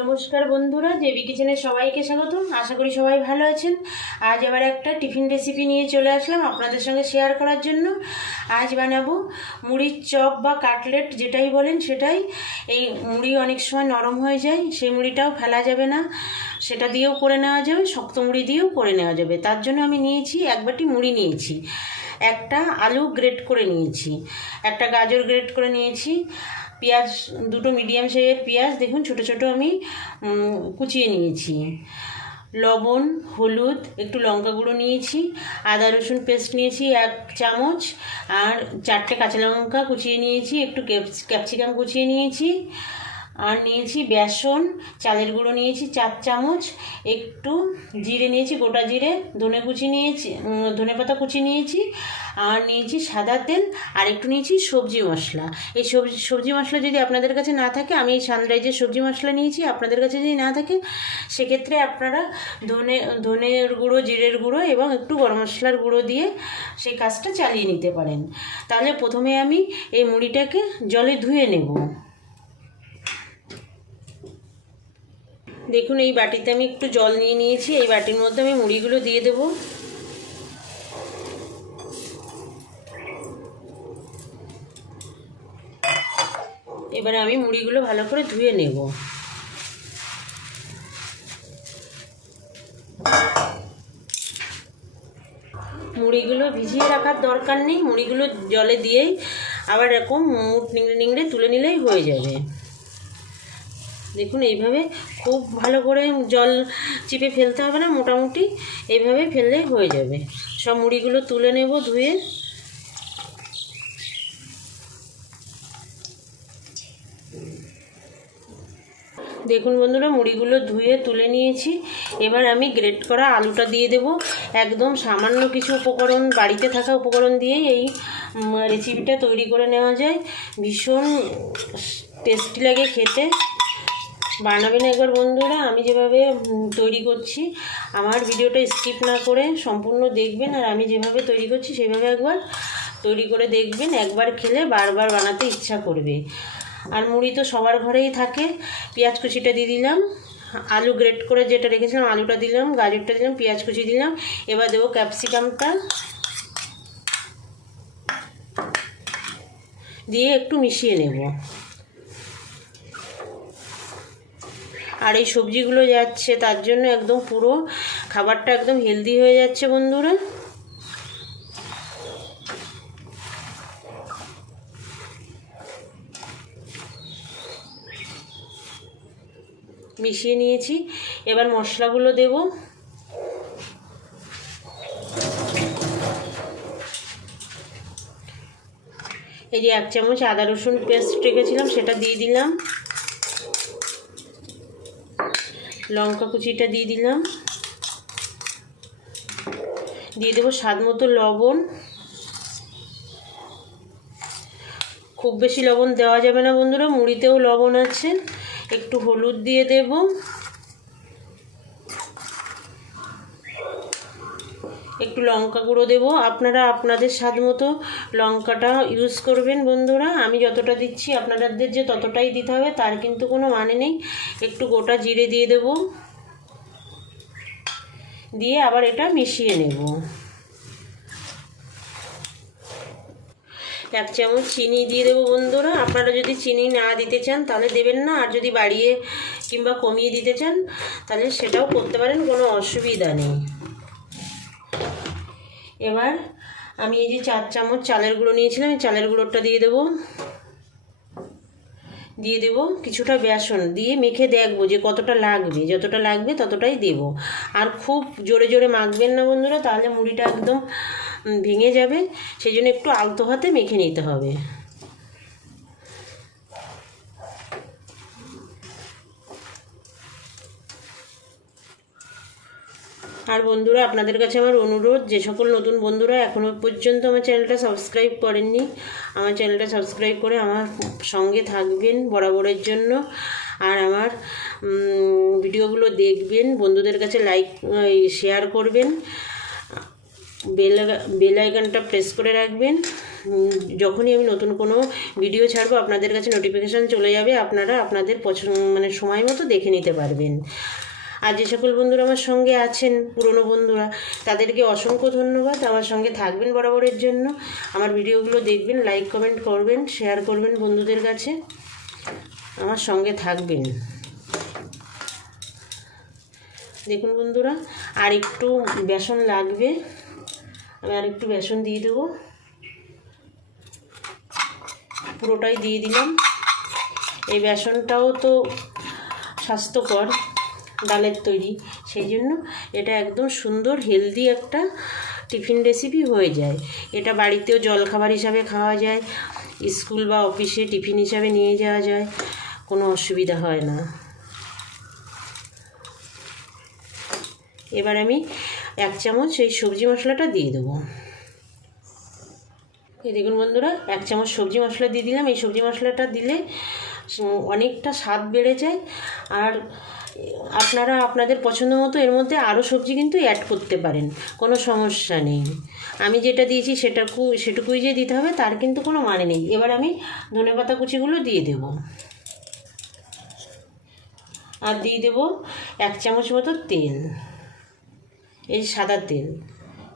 নমস্কার বন্ধুরা জেবি কিচেনে সবাইকে স্বাগত আশা করি সবাই ভালো আছেন। আজ আবার একটা টিফিন রেসিপি নিয়ে চলে আসলাম আপনাদের সঙ্গে শেয়ার করার জন্য। আজ বানাবো মুড়ির চপ বা কাটলেট, যেটাই বলেন সেটাই। এই মুড়ি অনেক সময় নরম হয়ে যায়, সেই মুড়িটাও ফেলা যাবে না। সেটা দিয়েও করে নেওয়া যাবে, শক্ত মুড়ি দিয়েও করে নেওয়া যাবে। তার জন্য আমি নিয়েছি এক বাটি মুড়ি নিয়েছি। একটা আলু গ্রেট করে নিয়েছি। একটা গাজর গ্রেট করে নিয়েছি। পেঁয়াজ, দুটো মিডিয়াম সাইজের পেঁয়াজ, দেখুন ছোট ছোট আমি কুচিয়ে নিয়েছি। লবণ, হলুদ, একটু লঙ্কা গুঁড়ো নিয়েছি, আদা, রসুন পেস্ট নিয়েছি এক চামচ, আর চারটে কাঁচা লঙ্কা কুচিয়ে নিয়েছি, একটু ক্যাপসিকাম কুচিয়ে নিয়েছি। আর নিয়েছি বেসন, চালের গুঁড়ো নিয়েছি চার চামচ, একটু জিরে নিয়েছি, গোটা জিরে, ধনে কুচি নিয়েছি ধনে পাতা কুচি নিয়েছি, আর নিয়েছি সাদা তেল, আর একটু নিয়েছি সবজি মশলা। এই সবজি সবজি মশলা যদি আপনাদের কাছে না থাকে, আমি এই সানরাইজের সবজি মশলা নিয়েছি, আপনাদের কাছে যদি না থাকে, সেক্ষেত্রে আপনারা ধনে, ধনের গুঁড়ো, জিরের গুঁড়ো এবং একটু গরম মশলার গুঁড়ো দিয়ে সেই কাজটা চালিয়ে নিতে পারেন। তাহলে প্রথমে আমি এই মুড়িটাকে জলে ধুয়ে নেব। দেখুন, এই বাটিতে আমি একটু জল নিয়ে নিয়েছি। এই বাটির মধ্যে আমি মুড়িগুলো দিয়ে দেবো। এবারে আমি মুড়িগুলো ভালো করে ধুয়ে নেব। মুড়িগুলো ভিজিয়ে রাখার দরকার নেই। মুড়িগুলো জলে দিয়েই আবার এরকম মুট নিংড়ে নিংড়ে তুলে নিলেই হয়ে যাবে। দেখুন, এইভাবে খুব ভালো করে জল চিপে ফেলতে হবে না, মোটামুটি এইভাবে ফেললে হয়ে যাবে। সব মুড়িগুলো তুলে নেব, ধুয়ে। দেখুন বন্ধুরা, মুড়িগুলো ধুয়ে তুলে নিয়েছি। এবার আমি গ্রেট করা আলুটা দিয়ে দেব। একদম সামান্য কিছু উপকরণ, বাড়িতে থাকা উপকরণ দিয়েই এই রেসিপিটা তৈরি করে নেওয়া যায়। ভীষণ টেস্টি লাগে খেতে। বানাবেন একবার বন্ধুরা, আমি যেভাবে তৈরি করছি, আমার ভিডিওটা স্কিপ না করে সম্পূর্ণ দেখবেন, আর আমি যেভাবে তৈরি করছি, সেভাবে একবার তৈরি করে দেখবেন, একবার খেলে বারবার বানাতে ইচ্ছা করবে। আর মুড়ি তো সবার ঘরেই থাকে, পেঁয়াজ কুচিটা দিয়ে দিলাম, আলু গ্রেট করে যেটা রেখেছিলাম, আলুটা দিলাম, গাজরটা দিলাম, পেঁয়াজ কুচি দিলাম, এবার দেবো ক্যাপসিকামটা দিয়ে একটু মিশিয়ে নেব। আর এই সবজিগুলো যাচ্ছে, তার জন্য একদম পুরো খাবারটা একদম হেলদি হয়ে যাচ্ছে বন্ধুরা। মিশিয়ে নিয়েছি, এবার মশলাগুলো দেব। এই যে এক চামচ আদা রসুন পেস্ট রেখেছিলাম, সেটা দিয়ে দিলাম। লঙ্কা কুচিটা দিয়ে দিলাম। দিয়ে দেবো স্বাদ মতো লবণ। খুব বেশি লবণ দেওয়া যাবে না বন্ধুরা, মুড়িতেও লবণ আছে। একটু হলুদ দিয়ে দেব। একটু লঙ্কা গুঁড়ো দেবো। আপনারা আপনাদের স্বাদ মতো লঙ্কাটা ইউজ করবেন বন্ধুরা। আমি যতটা দিচ্ছি আপনাদের যে ততটাই দিতে হবে, তার কিন্তু কোনো মানে নেই। একটু গোটা জিরে দিয়ে দেব। দিয়ে আবার এটা মিশিয়ে নেব। এক চামচ চিনি দিয়ে দেবো বন্ধুরা। আপনারা যদি চিনি না দিতে চান, তাহলে দেবেন না। আর যদি বাড়িয়ে কিংবা কমিয়ে দিতে চান, তাহলে সেটাও করতে পারেন, কোনো অসুবিধা নেই। এবার আমি এই যে চার চামচ চালের গুঁড়ো নিয়েছিলাম, এই চালের গুঁড়োটা দিয়ে দেবো। দিয়ে দেবো কিছুটা বেসন, দিয়ে মেখে দেখব যে কতটা লাগবে। যতটা লাগবে ততটাই দেব। আর খুব জোরে জোরে মাখবেন না বন্ধুরা, তাহলে মুড়িটা একদম ভেঙে যাবে। সেই জন্য একটু আলতো হাতে মেখে নিতে হবে। আর বন্ধুরা, আপনাদের কাছে আমার অনুরোধ, যে সকল নতুন বন্ধুরা এখনও পর্যন্ত আমার চ্যানেলটা সাবস্ক্রাইব করেননি, আমার চ্যানেলটা সাবস্ক্রাইব করে আমার সঙ্গে থাকবেন বরাবরের জন্য। আর আমার ভিডিওগুলো দেখবেন, বন্ধুদের কাছে লাইক শেয়ার করবেন, বেল বেল আইকনটা প্রেস করে রাখবেন। যখনই আমি নতুন কোনো ভিডিও ছাড়বো, আপনাদের কাছে নোটিফিকেশান চলে যাবে, আপনারা আপনাদের পছন্দ মানে সময় মতো দেখে নিতে পারবেন। আর যে সকল বন্ধুরা আমার সঙ্গে আছেন, পুরনো বন্ধুরা, তাদেরকে অসংখ্য ধন্যবাদ। আমার সঙ্গে থাকবেন বরাবরের জন্য। আমার ভিডিওগুলো দেখবেন লাইক কমেন্ট করবেন শেয়ার করবেন বন্ধুদের কাছে। আমার সঙ্গে থাকবেন। দেখুন বন্ধুরা, আর একটু বেসন লাগবে। আমি আর একটু বেসন দিয়ে দেবো। পুরোটাই দিয়ে দিলাম। এই বেসনটাও তো স্বাস্থ্যকর। ডালের তৈরি। সেই জন্য এটা একদম সুন্দর হেলদি একটা টিফিন রেসিপি হয়ে যায়। এটা বাড়িতেও জলখাবার হিসাবে খাওয়া যায়, স্কুল বা অফিসে টিফিন হিসাবে নিয়ে যাওয়া যায়, কোনো অসুবিধা হয় না। এবার আমি এক চামচ এই সবজি মশলাটা দিয়ে দেবো। এই দেখুন বন্ধুরা, এক চামচ সবজি মশলা দিয়ে দিলাম। এই সবজি মশলাটা দিলে অনেকটা স্বাদ বেড়ে যায়। আর আপনারা আপনাদের পছন্দ মতো এর মধ্যে আরও সবজি কিন্তু অ্যাড করতে পারেন। কোনো সমস্যা নেই। আমি যেটা দিয়েছি সেটাকু, সেটুকুই যে দিতে হবে, তার কিন্তু কোনো মানে নেই। এবার আমি ধনেপাতা কুচিগুলো দিয়ে দেব। আর দিয়ে দেব এক চামচ মতো তেল। এই সাদা তেল।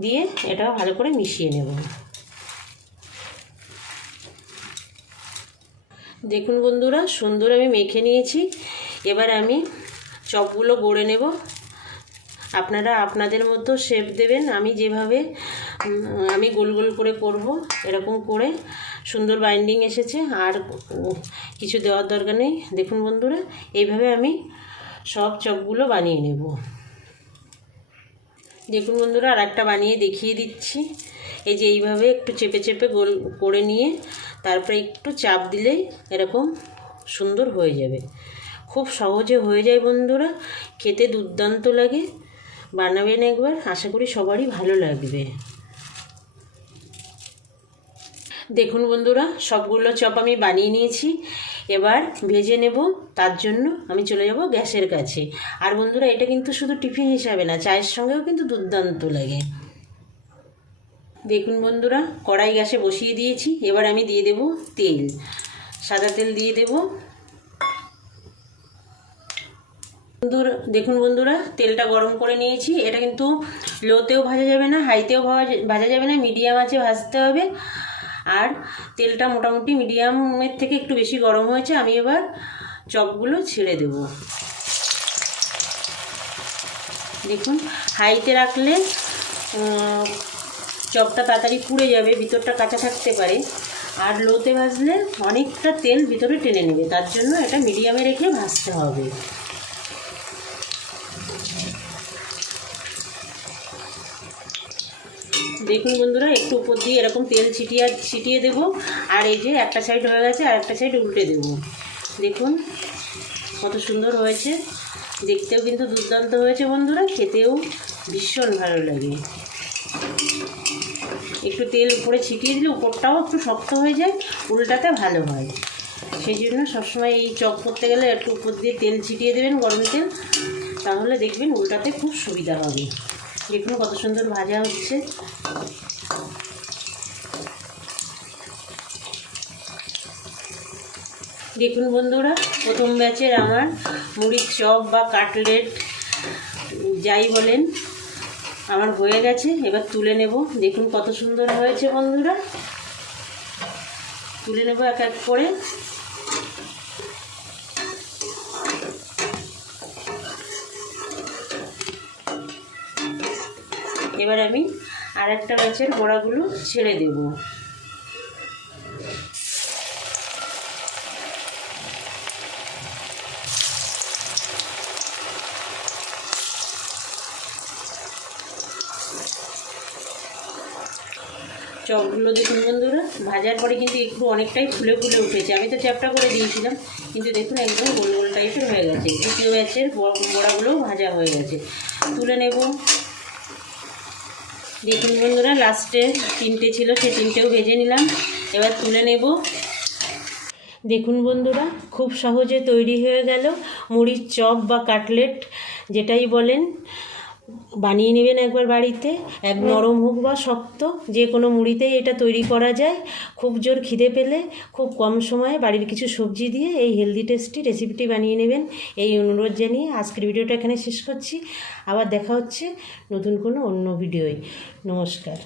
দিয়ে এটাও ভালো করে মিশিয়ে নেব। দেখুন বন্ধুরা, সুন্দর আমি মেখে নিয়েছি। এবার আমি চপগুলো গড়ে নেব। আপনারা আপনাদের মতো শেপ দেবেন। আমি যেভাবে আমি গোল গোল করে করব, এরকম করে। সুন্দর বাইন্ডিং এসেছে। আর কিছু দেওয়ার দরকার নেই। দেখুন বন্ধুরা, এইভাবে আমি সব চপগুলো বানিয়ে নেব। দেখুন বন্ধুরা আর একটা বানিয়ে দেখিয়ে দিচ্ছি। এই যে এইভাবে একটু চেপে চেপে গোল করে নিয়ে, তারপরে একটু চাপ দিলেই এরকম সুন্দর হয়ে যাবে। খুব সহজে হয়ে যায় বন্ধুরা। খেতে দুর্দান্ত লাগে। বানাবেন একবার, আশা করি সবারই ভালো লাগবে। দেখুন বন্ধুরা, সবগুলো চপ আমি বানিয়ে নিয়েছি। এবার ভেজে নেব, তার জন্য আমি চলে যাব গ্যাসের কাছে। আর বন্ধুরা, এটা কিন্তু শুধু টিফিন হিসাবে না, চায়ের সঙ্গেও কিন্তু দুর্দান্ত লাগে। দেখুন বন্ধুরা, কড়াই গ্যাসে বসিয়ে দিয়েছি। এবার আমি দিয়ে দেব তেল। সাদা তেল দিয়ে দেব। বন্ধুরা, দেখুন বন্ধুরা, তেলটা গরম করে নিয়েছি। এটা কিন্তু লোতেও ভাজা যাবে না, হাইতেও ভাজা যাবে না, মিডিয়াম আছে ভাজতে হবে। আর তেলটা মোটামুটি মিডিয়ামের থেকে একটু বেশি গরম হয়েছে, আমি এবার চপগুলো ছেড়ে দেব। দেখুন, হাইতে রাখলে চপটা তাড়াতাড়ি পুড়ে যাবে, ভিতরটা কাঁচা থাকতে পারে। আর লোতে ভাজলে অনেকটা তেল ভিতরে টেনে নেবে, তার জন্য এটা মিডিয়ামে রেখে ভাজতে হবে। দেখুন বন্ধুরা, একটু উপর দিয়ে এরকম তেল ছিটিয়ে ছিটিয়ে দেবো। আর এই যে একটা সাইড হয়ে গেছে, আর একটা সাইড উল্টে দেবো। দেখুন কত সুন্দর হয়েছে। দেখতেও কিন্তু দুর্দান্ত হয়েছে বন্ধুরা, খেতেও ভীষণ ভালো লাগে। একটু তেল উপরে ছিটিয়ে দিলে উপরটাও একটু শক্ত হয়ে যায়, উল্টাতে ভালো হয়। সেই জন্য সবসময় এই চপ করতে গেলে একটু উপর দিয়ে তেল ছিটিয়ে দেবেন, গরম তেল। তাহলে দেখবেন উল্টাতে খুব সুবিধা হবে। দেখুন কত সুন্দর ভাজা হচ্ছে। দেখুন বন্ধুরা, প্রথম ব্যাচের আমার মুড়ির চপ বা কাটলেট, যাই বলেন, আমার হয়ে গেছে। এবার তুলে নেব। দেখুন কত সুন্দর হয়েছে বন্ধুরা। তুলে নেব এক এক করে। এবার আমি আর একটা ব্যাচের গোড়াগুলো ছেড়ে দেব। চপগুলো দেখুন বন্ধুরা, ভাজার পরে কিন্তু একটু অনেকটাই ফুলে ফুলে উঠেছে। আমি তো চ্যাপটা করে দিয়েছিলাম, কিন্তু দেখুন একদম গোল গোল টাইপের হয়ে গেছে। দ্বিতীয় ব্যাচের বড়াগুলোও ভাজা হয়ে গেছে। তুলে নেব। দেখুন বন্ধুরা লাস্টে তিনটে ছিল সে তিনটেও ভেজে নিলাম। এবার তুলে নেব। দেখুন বন্ধুরা, খুব সহজে তৈরি হয়ে গেল। মুড়ির চপ বা কাটলেট, যেটাই বলেন। বানিয়ে নেবেন একবার বাড়িতে এক নরম হোক বা শক্ত যে কোনো মুড়িতেই এটা তৈরি করা যায়। খুব জোর খিদে পেলে খুব কম সময়ে বাড়ির কিছু সবজি দিয়ে এই হেলদি টেস্টি রেসিপিটি বানিয়ে নেবেন। এই অনুরোধ জানিয়ে আজকের ভিডিওটা এখানে শেষ করছি। আবার দেখা হচ্ছে নতুন কোনো অন্য ভিডিওয় নমস্কার।